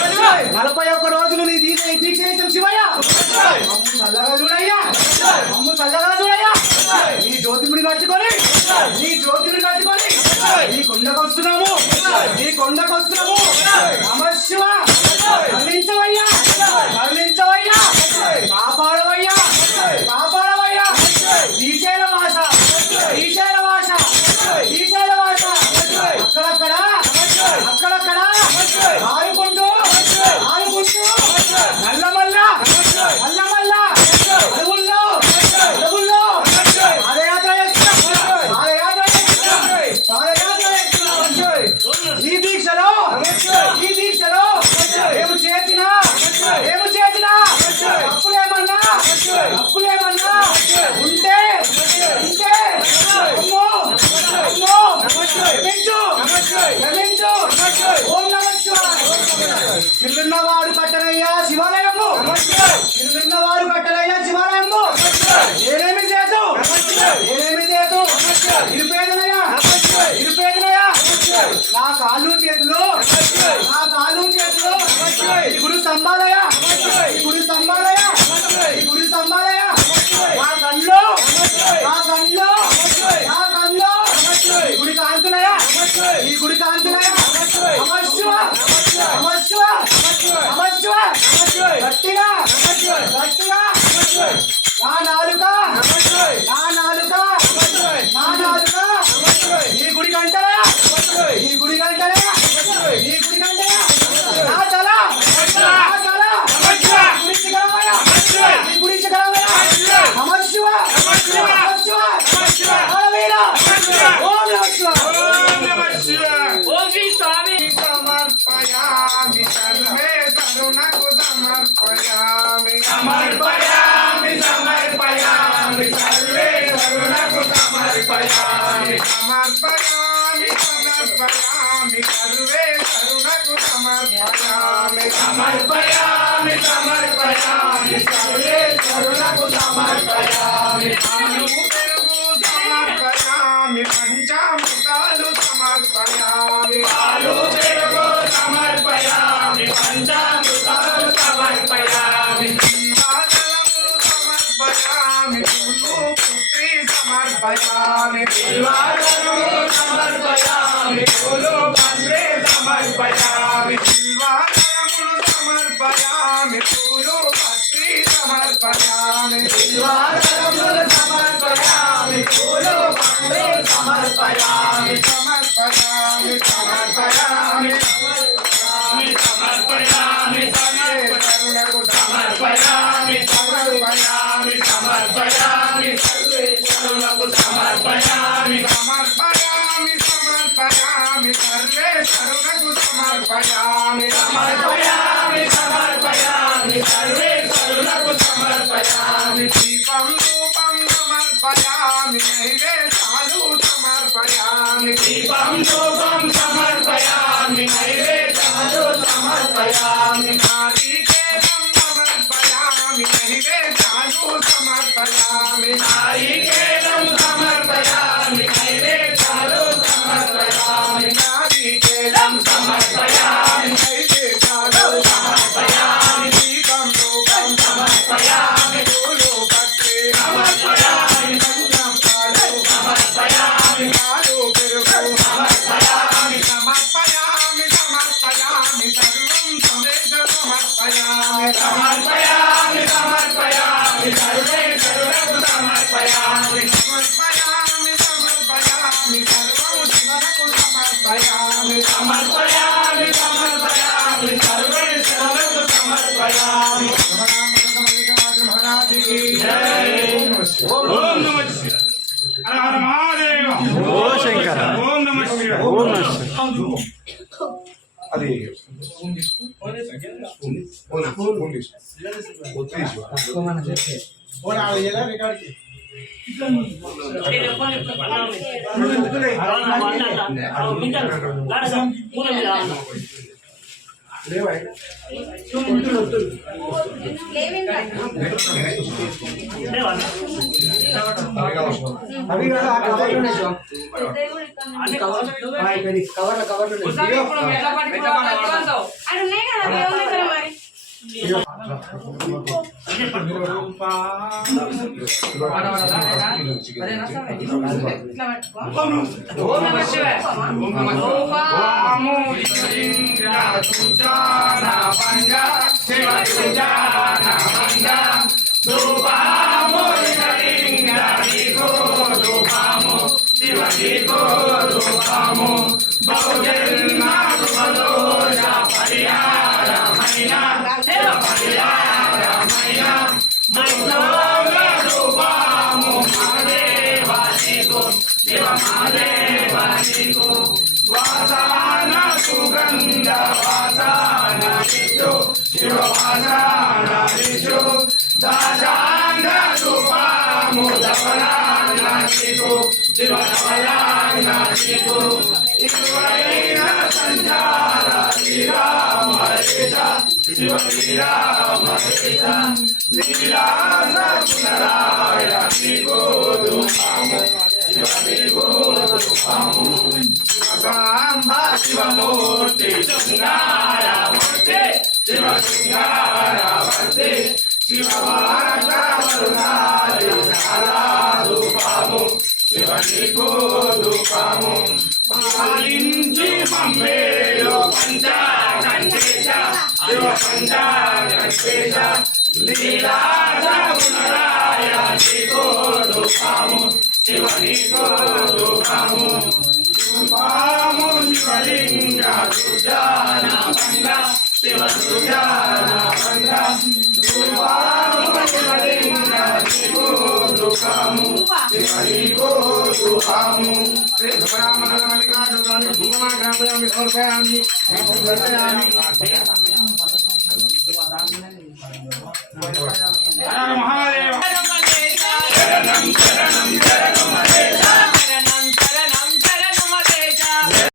41 రోజులు నీ దీక్ష చేసిన శివయ్య అమ్ము చల్లగా చూడయ్యా, అమ్ము చల్లగా చూడయ్యా. నీ జ్యోతిముడి కట్టుకొని నీ కొండకొస్తున్నాము, నీ కొండకొస్తున్నాము. నమః శివ కరుణించవయ్యా, కరుణించవయ్యా, కాపాడవయ్యా, కాపాడవయ్యా. శ్రీశైల భాష, శ్రీశైల భాష, శ్రీశైల భాష. అక్కడక్కడ అక్కడక్కడ ఆడుకుంటూ ఆడుకుంటూ నల్లమల్ల నల్లమల్ల అడవుల్లో అడవుల్లో పాదయాత్ర చేస్తున్నాం, పాదయాత్ర చేస్తున్నాం, పాదయాత్ర చేస్తున్నాం. ఈ దీక్షలో మేము చేసిన అప్పులేమన్నా ఉంటే అమ్మో అమ్మో ఓం నమః శివాయ. చిరున్నవాడు కట్టనయ్యా శివాలయము, చిరున్నవాడు కట్టనయ్యా శివాలయము. ఏమేమి చేతు ఇరుపేదనయ్యా, ఇరుపేదనయ్యా. నా కాళ్ళు చేతులు ఈ గుడి స్తంభాలయ్యా, ఈ గుడి స్తంభాలయ్యా, ఈ గుడి స్తంభాలయ్యా. నా కళ్ళు ఈ గుడి కాంతులయ్యా, ఈ గుడి కాంతులయ్యా. నమః శివ, నమః శివ, నమః శివ. గట్టిగా గట్టిగా నా నాలుక ఈ గుడి గంటలయ్యా, ఈ గుడి గంటలయ్యా, ఈ గుడి గంటలయ్యా. నా తల ఈ గుడి శిఖరమయ్యా. నమః శివ, నమః శివ. ఓం నమః శివ. ఓం శ్రీ స్వామి. సమర్పయామి సర్వేశ్వరునకు సమర్పయామి, సమర్పయామి సమర్పయామి సర్వేశ్వరునకు సమర్పయామి, సమర్పయామి సమర్పయామి సర్వేశ్వరునకు సమర్పయామి, సమర్పయామి సమర్పయామి సర్వేశ్వరునకు సమర్పయామి. పాలు పెరుగు సమర్పయామి, పంచామృతాలు సమర్పయామి, పాలు పెరుగు సమర్పయామి, పంచామృతాలు సమర్పయామి. బిల్వాదళము సమర్పయామి, పూలు పుత్రి సమర్పయామి, బిల్వాదళము సమర్పయామి, పూలు పండ్రే సమర్పయామి. బిల్వాదళములు సమర్పయామి, పూలు పత్రి సమర్పయామి, బిల్వాదళములు సమర్పయామి, పూలు పండ్రే సమర్పయామి. సమర్పయామి సమర్పయామి సమర్పయామి సర్వేశ్వరునకు సమర్పయామి, సమర్పయామి సమర్పయామి సర్వేశ్వరునకు సమర్పయామి. సమర్పయామి సమర్పయామి సర్వేశ్వరునకు సమర్పయామి, సమర్పయామి సమర్పయామి సర్వేశ్వరునకు సమర్పయామి. దీపం ధూపం సమర్పయామి, నైవేద్యాలు సమర్పయామి, దీపం ధూపం సమర్పయామి, నైవేద్యాలు సమర్పయామి. నారికేలం సమర్పయామి, నైవేద్యాలు సమర్పయామి, నారికేలం సమర్పయామి, నైవేద్యాలు సమర్పయామి. నారికేలం సమర్పయామి, నైవేద్యాలు సమర్పయామి. దీపం ధూపం సమర్పయామి, పూలు పత్రి సమర్పయామి. పంచామృతాలు సమర్పయామి, పాలు పెరుగు సమర్పయామి. సమర్పయామి సమర్పయామి సర్వం సమేత సమర్పయామి, సమర్పయామి సమర్పయామి సర్వేశ్వరునకు సమర్పయామి. సమర్పయామి సమర్పయామి సర్వం శివనకు సమర్పయామి, సమర్పయామి సమర్పయామి సర్వేశ్వరునకు సమర్పయామి. ఓం నమః శివాయ. హర హర మహాదేవ. ఓ శంకర. ఓం నమః శివాయ. ఓం నమః శివాయ. అది అవి హర మహాదేవ